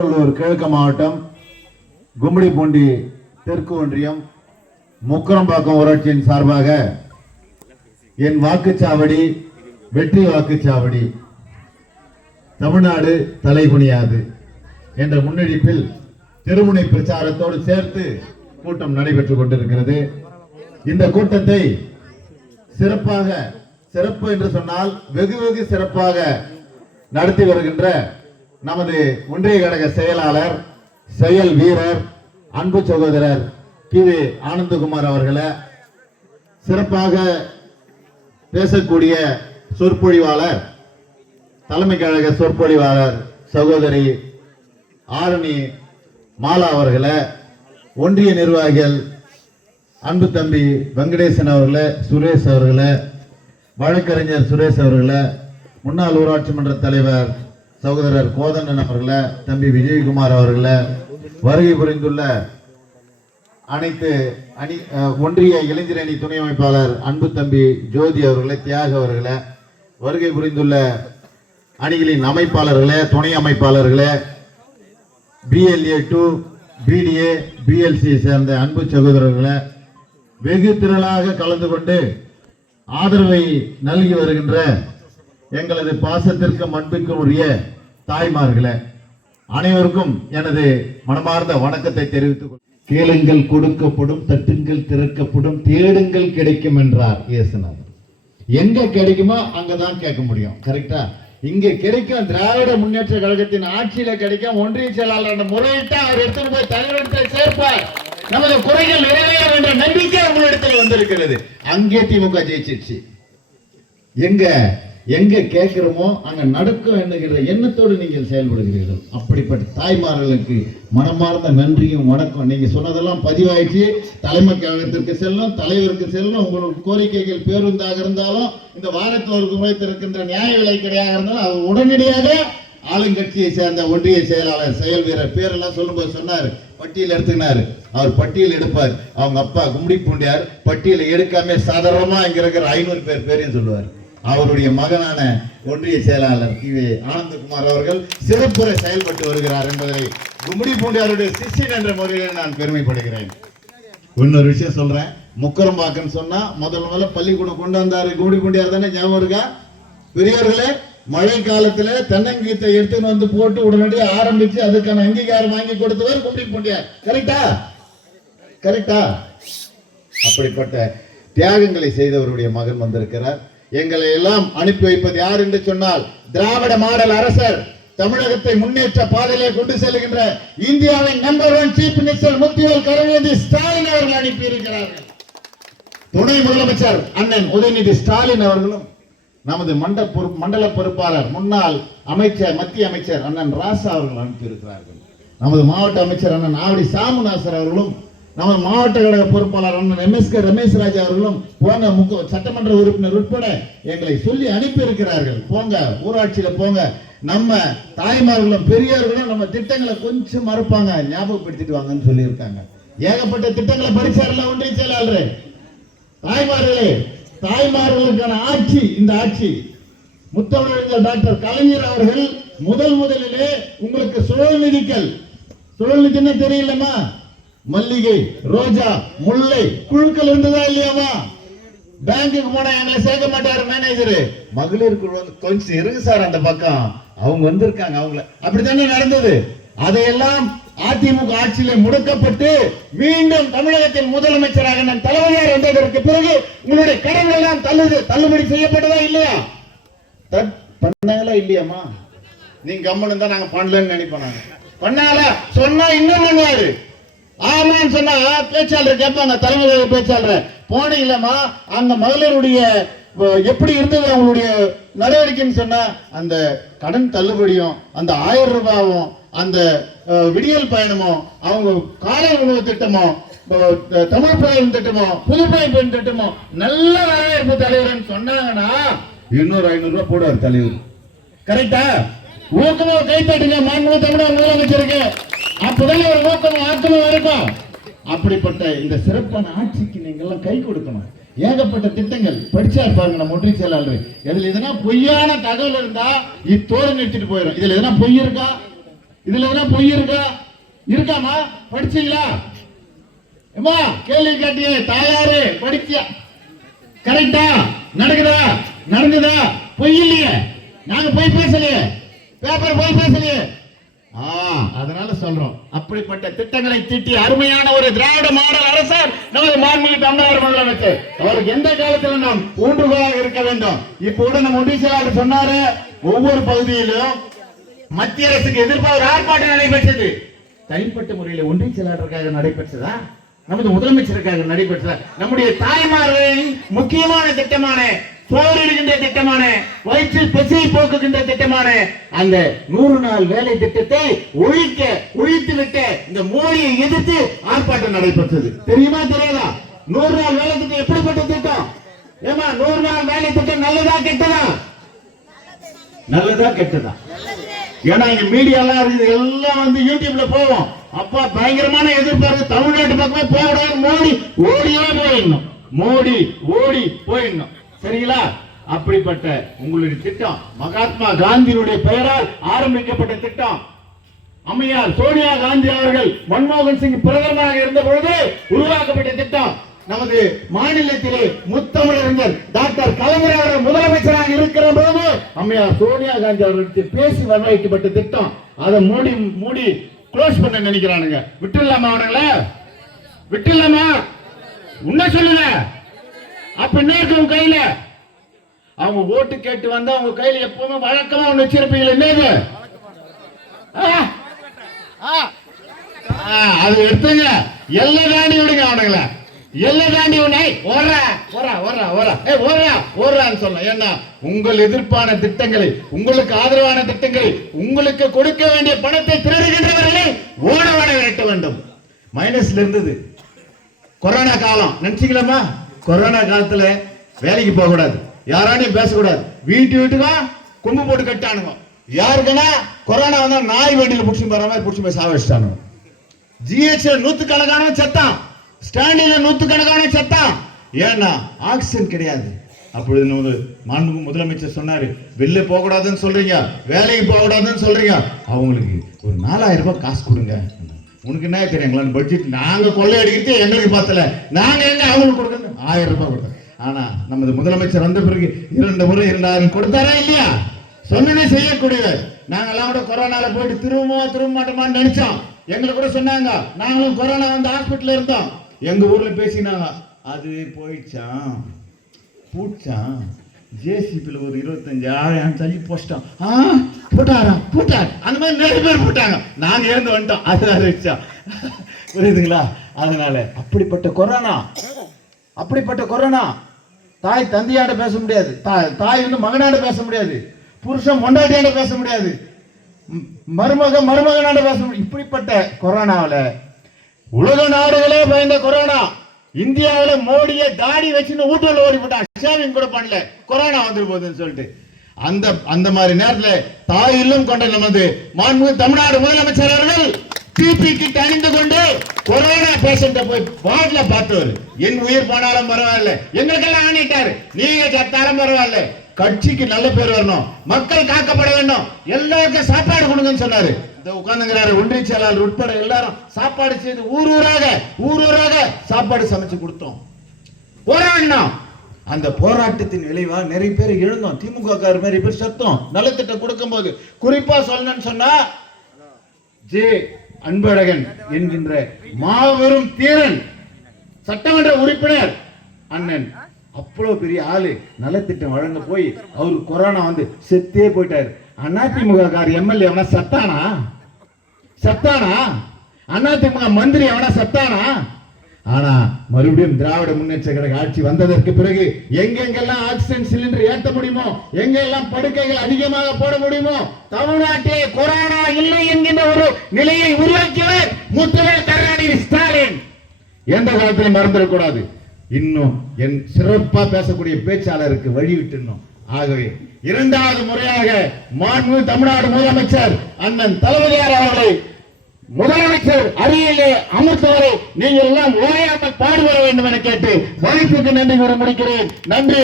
கிழக்கு மாவட்டம் கும்மிடிப்பூண்டி தெற்கு ஒன்றியம் முக்கரம்பாக்கம் ஊராட்சியின் சார்பாக என் வாக்குச்சாவடி வெற்றி வாக்குச்சாவடி, தமிழ்நாடு தலைகுனியாது என்ற முன்னெடுப்பில் திருமுனை பிரச்சாரத்தோடு சேர்த்து கூட்டம் நடைபெற்றுக் கொண்டிருக்கிறது. இந்த கூட்டத்தை சிறப்பு என்று சொன்னால் வெகு சிறப்பாக நடத்தி வருகின்ற நமது ஒன்றிய கழக செயலாளர், செயல் வீரர், அன்பு சகோதரர் கி.வி. ஆனந்தகுமார் அவர்களை, சிறப்பாக பேசக்கூடிய சொற்பொழிவாளர், தலைமை கழக சொற்பொழிவாளர் சகோதரி ஆரணி மாலா அவர்களை, ஒன்றிய நிர்வாகிகள் அன்பு தம்பி வெங்கடேசன் அவர்களை, சுரேஷ் அவர்களை, வழக்கறிஞர் சுரேஷ் அவர்களை, முன்னாள் ஊராட்சி மன்ற தலைவர் சகோதரர் கோதண்டன் அவர்களை, தம்பி விஜயகுமார் அவர்களை, வருகை புரிந்துள்ள அனைத்து ஒன்றிய இளைஞர் அணி துணை அமைப்பாளர் அன்பு தம்பி ஜோதி அவர்களை, தியாக அவர்களை, வருகை புரிந்துள்ள அணிகளின் அமைப்பாளர்களே, துணை அமைப்பாளர்களே, BLA 2 BDA BLC சேர்ந்த அன்பு சகோதரர்களை, வெகு திரளாக கலந்து கொண்டு ஆதரவை நல்கி வருகின்ற எங்களது பாசத்திற்கும் அன்பிற்கும் உரிய தாய்மார்களே, அனைவருக்கும் எனது மனமார்ந்த வணக்கத்தை தெரிவித்துக் கொள்கிறேன். கேளுங்கள் கொடுக்கப்படும், தட்டுங்கள் திறக்கப்படும், தேடுங்கள் கிடைக்கும் என்றார் இயேசுநாதர். எங்க கிடைக்குமோ அங்கதான் கேட்க முடியும். கரெக்டா? இங்க கிடைக்கும். திராவிட முன்னேற்ற கழகத்தின் ஆட்சியில கிடைக்கும். ஒன்றிய செயலாளர் முறையிட்ட அவர் எடுத்துட்டு போய் தலைவரிடத்தை சேர்ப்பார். நமது குறைகள் நிறைவேறும் என்ற நம்பிக்கை உங்களிடத்தில் வந்திருக்கிறது. அங்கே திமுக ஜெயிச்சிருச்சு. எங்க கேட்கிறோமோ அங்க நடக்கும் என்கிற எண்ணத்தோடு நீங்கள் செயல்படுகிறீர்கள். அப்படிப்பட்ட தாய்மார்களுக்கு மனமார்ந்த நன்றியும் வணக்கம். நீங்க சொன்னதெல்லாம் பதிவாயிடுச்சு. தலைமை கழகத்திற்கு செல்லும், தலைவருக்கு செல்லும். உங்களுக்கு கோரிக்கைகள் பேருந்தாக இருந்தாலும், இந்த வாரத்தோருக்கு வைத்திருக்கின்ற நியாய விலை கிடையாக இருந்தாலும், அவர் உடனடியாக ஆளுங்கட்சியை சேர்ந்த ஒன்றிய செயலாளர், செயல் வீரர் பேரெல்லாம் சொல்லும்போது சொன்னார், பட்டியல் எடுத்துக்கினாரு. அவர் பட்டியல் எடுப்பார். அவங்க அப்பா கும்மிடிப்பூண்டியார் பட்டியலை எடுக்காம சாதாரணமா இங்க இருக்கிற 500 பேரையும் சொல்லுவார். அவருடைய மகனான ஒன்றிய செயலாளர் கி.வி. ஆனந்தகுமார் அவர்கள் சிறப்புற செயல்பட்டு வருகிறார் என்பதை கும்மிடிப்பூண்டியாருடைய சிஷ்யன் என்ற முறையில் நான் பெருமைப்படுகிறேன். இன்னொரு விஷயம் சொல்றேன். முக்கரம்பாக்கம் சொன்னா முதல்ல பள்ளிக்கூடம் கொண்டு வந்தாரு கும்மிடிப்பூண்டியார் தானே, ஞாபகம் இருக்கா? பெரியவர்களே, மழை காலத்துல தென்னங்கீத்தை எடுத்துன்னு வந்து போட்டு உடனடியாக ஆரம்பிச்சு அதுக்கான அங்கீகாரம் வாங்கி கொடுத்தவர் கும்மிடிப்பூண்டியார். கரெக்டா? அப்படிப்பட்ட தியாகங்களை செய்தவருடைய மகன் வந்திருக்கிறார். எங்களை எல்லாம் அனுப்பி வைப்பது யார் என்று சொன்னால், திராவிட மாடல் அரசர், தமிழகத்தை முன்னேற்ற பாதையிலே கொண்டு செல்கின்ற இந்தியாவின் number 1 chief minister Muthuvel Karunanidhi Stalin அவர்கள் அனுப்பி இருக்கிறார்கள். துணை முதலமைச்சர் அண்ணன் உதயநிதி ஸ்டாலின் அவர்களும், நமது மண்டல பொறுப்பாளர் முன்னாள் அமைச்சர் மத்திய அமைச்சர் அண்ணன் ராசா அவர்கள் அனுப்பி இருக்கிறார்கள். நமது மாவட்ட அமைச்சர் அண்ணன் ஆவடி சாமுநாசர் அவர்களும், நமது மாவட்ட கழக பொறுப்பாளர் அண்ணன் MSK ரமேஷ் ராஜா அவர்களும் போங்க, சட்டமன்ற உறுப்பினர் உட்பட எங்களை சொல்லி அனுப்பி இருக்கிறார்கள். போங்க, ஊராட்சியில போங்க. நம்ம தாய்மார்களும் பெரியார்களும் நம்ம திட்டங்களை கொஞ்சம் மறுப்பாங்க, ஞாபகப்படுத்திட்டு வாங்கன்னு சொல்லி இருக்காங்க. ஏகப்பட்ட திட்டங்களை படிச்சார்ல ஒன்றிய செயலாளர். தாய்மார்களுக்கான ஆட்சி இந்த ஆட்சி. முத்தமிழறிஞர் டாக்டர் கலைஞர் அவர்கள் முதலிலே உங்களுக்கு சுழல் நிதின்னு தெரியலமா, மல்லிகை, ரோஜா, முல்லை குழுக்கள் இருந்ததா இல்லையாமா? பேங்குக்கு போனா எங்களை சேர்க்க மாட்டாரு மேனேஜர். மகளிர் குழு கொஞ்சம் இருக்கு சார் அந்த பக்கம், அவங்க வந்திருக்காங்க. அவங்கள அப்படித்தானே நடந்தது. அதையெல்லாம் அதிமுக ஆட்சியிலே முடக்கப்பட்டு மீண்டும் தமிழகத்தின் முதலமைச்சராக நான் தலைமையார் வந்ததற்கு பிறகு உங்களுடைய கடன்கள் எல்லாம் தள்ளுபடி செய்யப்பட்டதா இல்லையா? பண்ணாங்களா இல்லையாமா? நீங்க கம்மன் தான் நாங்க பண்ணலன்னு நினைப்போம். பண்ணால சொன்னா இன்னும் பண்ணுவாரு. ஆமான்னு சொன்னா பேச்சாளர் கேட்பாங்க, தலைமை பேச்சாளர் போனீங்களா அந்த மகளிருடைய எப்படி இருந்தது அவங்களுடைய நடவடிக்கைன்னு சொன்னா, அந்த கடன் தள்ளுபடியும், அந்த 1000 ரூபாயும், அந்த விடியல் பயணமோ, அவங்க காலை உணவு திட்டமோ, தமிழ் பயணம் திட்டமோ, புதுப்பை பெண் திட்டமோ நல்ல வரவேற்பு தலைவர் சொன்னாங்கன்னா இன்னொரு 500 ரூபாய் போடுவார் தலைவர். கரெக்டா? ஊக்கமா கைத்தட்டுங்க மாண்பு தமிழக முதலமைச்சருக்கு. அப்பதான் ஒரு ஊக்கமும் ஆக்கமும் இருக்கும். அப்படிப்பட்ட இந்த சிறப்பான ஆட்சிக்கு நீங்க எல்லாம் கை கொடுக்கணும். ஏகப்பட்ட திட்டங்கள் படிச்சார் பாருங்க நம்ம ஒன்றிய செயலாளர். இதுல எதனா பொய்யான தகவல் இருந்தா இத்தோடு நிறுத்திட்டு போயிடும். இதுல எதனா பொய் இருக்கா? இதுல எதனா பொய் இருக்கா? இருக்காமா? படிச்சீங்களா? ஏமா கேள்வி கேட்டியே, தாயாரு படிச்சியா? கரெக்டா? நடக்குதா? நடந்ததா? பொய் இல்லையே, நாங்க போய் பேசலையே, பேப்பர் போய் பேசலையே. அதனால சொல்றோம், அப்படிப்பட்ட திட்டங்களை தீட்டி அருமையான ஒரு திராவிட மாடல் அரசர் நமது மாண்புமிகு தமிழ்நாடு முதலமைச்சர். அவருக்கு எந்த காலத்துல நாம் ஊன்றுகோலாக இருக்க வேண்டும். இப்ப கூட நம்ம ஒன்றிய செயலாளர் சொன்னாரு, ஒவ்வொரு பகுதியிலும் மத்திய அரசுக்கு எதிர்ப்பாக ஒரு ஆர்ப்பாட்டம் நடைபெற்றது. தனிப்பட்ட முறையில் ஒன்றிய செயலாளருக்காக நடைபெற்றதா? நமது முதலமைச்சருக்காக நடைபெற்ற நம்முடைய தாய்மார்களின் முக்கியமான திட்டமான போரிடுகின்ற திட்டமான வயிற்றில் பசியை போக்குகின்ற திட்டமான அந்த 100 நாள் வேலை திட்டத்தை ஒழித்து விட்ட இந்த மோடியை எதிர்த்து ஆர்ப்பாட்டம் நடைபெற்றது. தெரியுமா தெரியாதா? 100 நாள் வேலை திட்டம் எப்படிப்பட்ட திட்டம்? ஏமா 100 நாள் வேலை திட்டம் நல்லதா கெட்டதா? நல்லதா கெட்டதா? ஏன்னா இங்க மீடியா எல்லாம் இருக்குது, எல்லாம் வந்து யூடியூப்ல போவோம். அப்பா பயங்கரமான எதிர்பார்ப்பு, தமிழ்நாட்டு பக்கமே போகக்கூடாது, மோடி ஓடியே போயிடணும், மோடி ஓடி போயிடணும். சரிங்களா? அப்படிப்பட்ட உங்களுடைய திட்டம் மகாத்மா காந்தியினுடைய பெயரால் ஆரம்பிக்கப்பட்ட திட்டம். அம்மையார் சோனியா காந்தி அவர்கள் மன்மோகன் சிங் பிரதமராக இருந்த பொழுது உருவாக்கப்பட்ட திட்டம். நமது மாநிலத்திலே முத்தமிழறிஞர் டாக்டர் கலைஞர் அவர்கள் முதலமைச்சராக இருக்கிற போது அம்மையார் சோனியா காந்தி அவர்களுக்கு பேசி வரவேற்கப்பட்ட திட்டம். அதை மூடி க்ளோஸ் பண்ண நினைக்கிறானுங்க. விட்டுலாமா? அவனுங்கள விட்டுலாமா? உன்ன சொல்லுங்க. அப்ப என்ன இருக்கு உங்க கையில? அவங்க ஓட்டு கேட்டு வந்தா உங்க கையில எப்பவுமே வழக்கமா ஒண்ணு வச்சிருப்பீங்களா? என்னது அது எடுத்துங்க, எல்லாம் தாண்டி விடுங்க அவனுங்கள, எல்லாம் தாண்டி ஓடுறான்னு சொல்ல. ஏன்னா உங்கள் எதிர்ப்பான திட்டங்களை, உங்களுக்கு ஆதரவான திட்டங்களை, உங்களுக்கு கொடுக்க வேண்டிய பணத்தை திருடுகின்றவர்களை ஓட விரட்ட வேண்டும். மைனஸ்ல இருந்தது கொரோனா காலம், நினைச்சீங்களாமா? கொரோனா காலத்துல வேலைக்கு போக கூடாது, யாராலையும் பேசக்கூடாது, வீட்டுக்கா கும்பு போட்டு கட்டானுங்க. யாருக்குன்னா கொரோனா வந்தா நாய் வண்டியில புடிச்சு போற மாதிரி புடிச்சு போய் சாவடிச்சிட்டானுங்க. ஜிஹெச்ல 100கணக்கான செத்தான், ஸ்டாண்டில 100கணக்கான செத்தான். ஏன்னா ஆக்சிஜன் கிடையாது. அப்பொழுது நமது மாண்புமிகு முதலமைச்சர் சொன்னாரு, வெளில போக கூடாதுன்னு சொல்றீங்க, வேலைக்கு போக கூடாதுன்னு சொல்றீங்க, அவங்களுக்கு ஒரு 4000 ரூபாய் காசு கொடுங்க. உனக்கு என்ன தெரியுங்களா பட்ஜெட் நாங்க கொள்ளையடிக்கிறது எங்களுக்கு பார்த்தல, நாங்க எங்க அவங்களுக்கு கொடுக்கணும்? 1000 ரூபாய் கொடுத்தோம். ஆனா நமது முதலமைச்சர் வந்த பிறகு 2 முறை 2000 கொடுத்தாரா இல்லையா? சொன்னதே செய்யக்கூடியவர். நாங்கெல்லாம் கூட கொரோனால போயிட்டு திரும்ப மாட்டோமான்னு நினைச்சோம். எங்களுக்கு கூட சொன்னாங்க, நாங்களும் கொரோனா வந்து ஹாஸ்பிட்டல் இருந்தோம். எங்க ஊர்ல பேசினாங்க, அது போயிடுச்சான் பூச்சான், ஜேசிபில ஒரு 25,000 தள்ளி போட்டான். போட்டார் அந்த மாதிரி நிறைய பேர் போட்டாங்க. நாங்க இருந்து வந்துட்டோம், அது அறிவிச்சா. புரியுதுங்களா? அதனால அப்படிப்பட்ட கொரோனா தாய் தந்தையாட பேச முடியாது, தாய் வந்து மகனாட பேச முடியாது, புருஷன் மொண்டாட்டியாட பேச முடியாது, மருமகனாட பேச முடியாது. இப்படிப்பட்ட கொரோனாவில உலக நாடுகளே பயந்த கொரோனா, இந்தியாவில மோடியை தாடி வச்சுன்னு வீட்டுல ஓடி போட்டா, சேவிங் கூட பண்ணல, கொரோனா வந்துரு போகுதுன்னு சொல்லிட்டு. அந்த மாதிரி நேரத்துல தாய் இல்லம் கொண்ட நமது மாண்புமிகு தமிழ்நாடு முதலமைச்சர் அவர்கள் பிபி கிட் அணிந்து கொண்டு கொரோனா பேஷண்ட போய் வார்டுல பார்த்தவர். என் உயிர் போனாலும் பரவாயில்ல, எங்களுக்கெல்லாம் ஆணிட்டாரு, நீங்க சத்தாலும் பரவாயில்ல, கட்சிக்கு நல்ல பேர் வரணும், மக்கள் காக்கப்பட வேண்டும், எல்லாருக்கும் சாப்பாடு கொடுங்கன்னு சொன்னாரு. இந்த உட்கார்ந்துங்கிறாரு ஒன்றிய செயலாளர் உட்பட எல்லாரும் சாப்பாடு செய்து ஊரூராக சாப்பாடு சமைச்சு கொடுத்தோம், போராடினோம். அந்த போராட்டத்தின் விளைவா நிறைய பேர் எழுந்தோம், திமுக நிறைய பேர் சத்தம் நலத்திட்டம் கொடுக்கும் போது. குறிப்பா சொல்லணும்னு சொன்னா ஜே அன்பழகன் என்கின்ற மாபெரும் தீரன் சட்டமன்ற உறுப்பினர் அண்ணன், அவ்வளவு பெரிய ஆளு, நலத்திட்டம் வழங்க போய் அவரு கொரோனா வந்து செத்தே போயிட்டாரு. அதிமுக எம்எல்ஏ எவனா சத்தானா? அதிமுக மந்திரி எவனா சத்தானா? ஆனா மறுபடியும் திராவிட முன்னேற்ற கழக ஆட்சி வந்ததற்கு பிறகு எங்கெங்கெல்லாம் ஆக்சிஜன் சிலிண்டர் ஏற்ற முடியுமோ, எங்கெல்லாம் படுக்கைகள் அதிகமாக போட முடியுமோ, தமிழ்நாட்டிலே கொரோனா இல்லை என்கின்ற ஒரு நிலையை உருவாக்கியவர் முத்துவேல் கருணாநிதி ஸ்டாலின். எந்த காலத்திலும் மறந்துடக்கூடாது. இன்னும் என் சிறப்பா பேசக்கூடிய பேச்சாளருக்கு வழி விட்டுணும். ஆகவே 2வது முறையாக மாண்புமிகு தமிழ்நாடு முதலமைச்சர் அண்ணன் தளபதியார் அவர்களை முதலமைச்சர் அருகிலே அமர்த்துவரை நீங்கள் எல்லாம் ஓயாமல் பாடுபட வேண்டும் என கேட்டு வாய்ப்புக்கு நன்றி கூற முடிக்கிறேன். நன்றி.